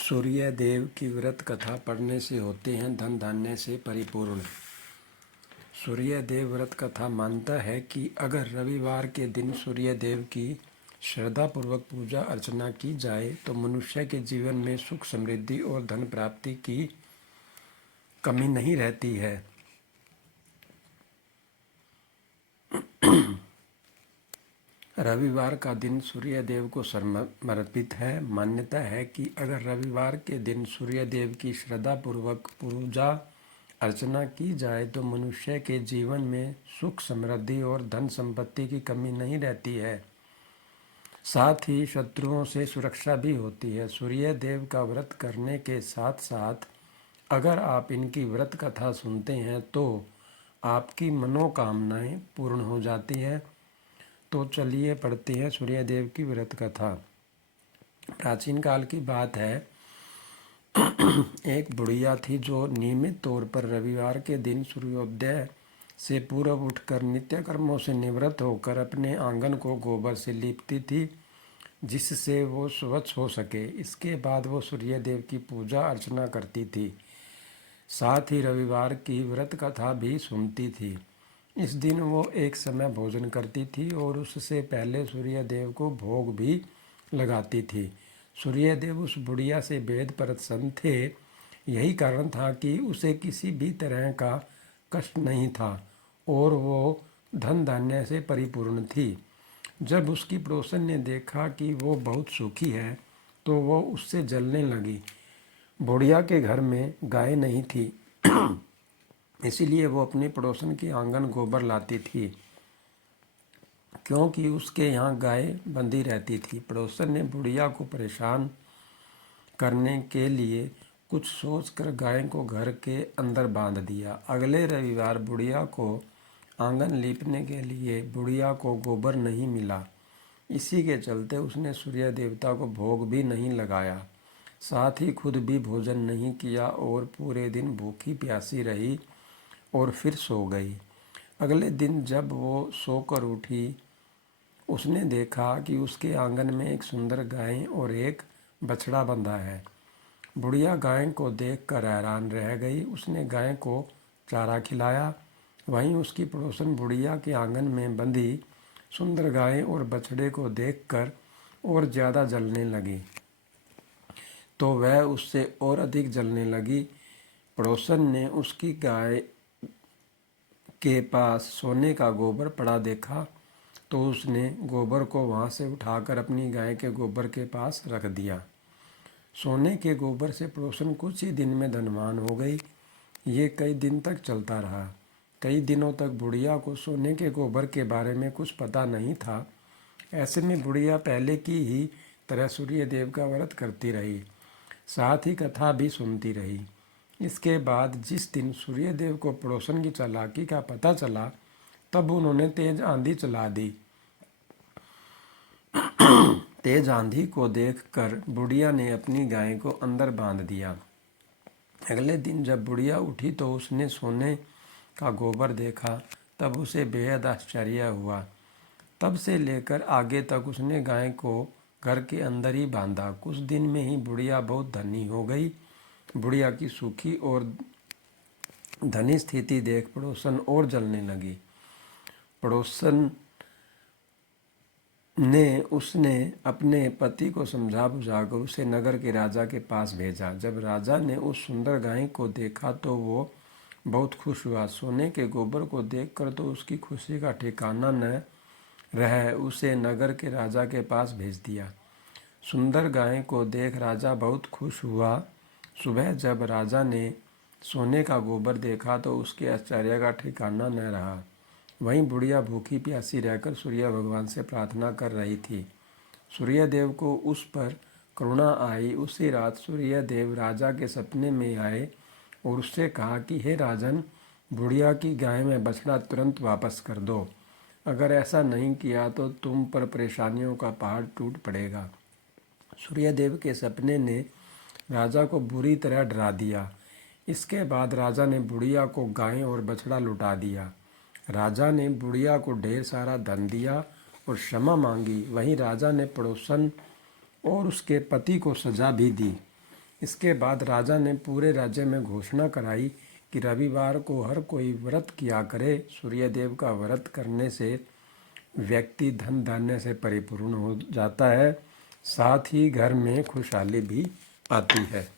सूर्य देव की व्रत कथा पढ़ने से होते हैं धन धान्य से परिपूर्ण। सूर्य देव व्रत कथा मानता है कि अगर रविवार के दिन सूर्य देव की श्रद्धापूर्वक पूजा अर्चना की जाए तो मनुष्य के जीवन में सुख समृद्धि और धन प्राप्ति की कमी नहीं रहती है। रविवार का दिन सूर्य देव को समर्पित है। मान्यता है कि अगर रविवार के दिन सूर्य देव की श्रद्धापूर्वक पूजा अर्चना की जाए तो मनुष्य के जीवन में सुख समृद्धि और धन संपत्ति की कमी नहीं रहती है। साथ ही शत्रुओं से सुरक्षा भी होती है। सूर्य देव का व्रत करने के साथ साथ अगर आप इनकी व्रत कथा सुनते हैं तो आपकी मनोकामनाएं पूर्ण हो जाती हैं। तो चलिए पढ़ते हैं सूर्य देव की व्रत कथा। प्राचीन काल की बात है, एक बुढ़िया थी जो नियमित तौर पर रविवार के दिन सूर्योदय से पूर्व उठकर नित्य कर्मों से निवृत्त होकर अपने आंगन को गोबर से लीपती थी जिससे वो स्वच्छ हो सके। इसके बाद वो सूर्य देव की पूजा अर्चना करती थी, साथ ही रविवार की व्रत कथा भी सुनती थी। इस दिन वो एक समय भोजन करती थी और उससे पहले सूर्य देव को भोग भी लगाती थी। सूर्य देव उस बुढ़िया से बेहद प्रसन्न थे। यही कारण था कि उसे किसी भी तरह का कष्ट नहीं था और वो धन धान्य से परिपूर्ण थी। जब उसकी पड़ोसन ने देखा कि वो बहुत सुखी है तो वो उससे जलने लगी। बुढ़िया के घर में गाय नहीं थी इसीलिए वो अपने पड़ोसन के आंगन गोबर लाती थी क्योंकि उसके यहाँ गाय बंधी रहती थी। पड़ोसन ने बुढ़िया को परेशान करने के लिए कुछ सोचकर गाय को घर के अंदर बांध दिया। अगले रविवार बुढ़िया को आंगन लीपने के लिए बुढ़िया को गोबर नहीं मिला। इसी के चलते उसने सूर्य देवता को भोग भी नहीं लगाया, साथ ही खुद भी भोजन नहीं किया और पूरे दिन भूखी प्यासी रही और फिर सो गई। अगले दिन जब वो सोकर उठी उसने देखा कि उसके आंगन में एक सुंदर गाय और एक बछड़ा बंधा है। बुढ़िया गाय को देखकर हैरान रह गई। उसने गाय को चारा खिलाया। वहीं उसकी पड़ोसन बुढ़िया के आंगन में बंधी सुंदर गाय और बछड़े को देखकर और ज़्यादा जलने लगी तो वह उससे और अधिक जलने लगी। पड़ोसन ने उसकी गाय के पास सोने का गोबर पड़ा देखा तो उसने गोबर को वहाँ से उठाकर अपनी गाय के गोबर के पास रख दिया। सोने के गोबर से पड़ोसन कुछ ही दिन में धनवान हो गई। ये कई दिन तक चलता रहा। कई दिनों तक बुढ़िया को सोने के गोबर के बारे में कुछ पता नहीं था। ऐसे में बुढ़िया पहले की ही तरह सूर्य देव का व्रत करती रही, साथ ही कथा भी सुनती रही। इसके बाद जिस दिन सूर्य देव को पड़ोसन की चालाकी का पता चला तब उन्होंने तेज आंधी चला दी। तेज आंधी को देखकर बुढ़िया ने अपनी गाय को अंदर बांध दिया। अगले दिन जब बुढ़िया उठी तो उसने सोने का गोबर देखा। तब उसे बेहद आश्चर्य हुआ। तब से लेकर आगे तक उसने गाय को घर के अंदर ही बांधा। कुछ दिन में ही बुढ़िया बहुत धनी हो गई। बुढ़िया की सूखी और धनी स्थिति देख पड़ोसन और जलने लगी। पड़ोसन ने उसने अपने पति को समझा बुझाकर उसे नगर के राजा के पास भेजा। जब राजा ने उस सुंदर गाय को देखा तो वो बहुत खुश हुआ। सोने के गोबर को देखकर तो उसकी खुशी का ठिकाना न रह उसे नगर के राजा के पास भेज दिया। सुंदर गाय को देख राजा बहुत खुश हुआ। सुबह जब राजा ने सोने का गोबर देखा तो उसके आश्चर्य का ठिकाना न रहा। वहीं बुढ़िया भूखी प्यासी रहकर सूर्य भगवान से प्रार्थना कर रही थी। सूर्य देव को उस पर करुणा आई। उसी रात सूर्य देव राजा के सपने में आए और उससे कहा कि हे राजन, बुढ़िया की गाय में बछड़ा तुरंत वापस कर दो। अगर ऐसा नहीं किया तो तुम पर परेशानियों का पहाड़ टूट पड़ेगा। सूर्य देव के सपने ने राजा को बुरी तरह डरा दिया। इसके बाद राजा ने बुढ़िया को गाय और बछड़ा लुटा दिया। राजा ने बुढ़िया को ढेर सारा धन दिया और क्षमा मांगी। वहीं राजा ने पड़ोसन और उसके पति को सजा भी दी। इसके बाद राजा ने पूरे राज्य में घोषणा कराई कि रविवार को हर कोई व्रत किया करे। सूर्यदेव का व्रत करने से व्यक्ति धन धान्य से परिपूर्ण हो जाता है, साथ ही घर में खुशहाली भी आती है।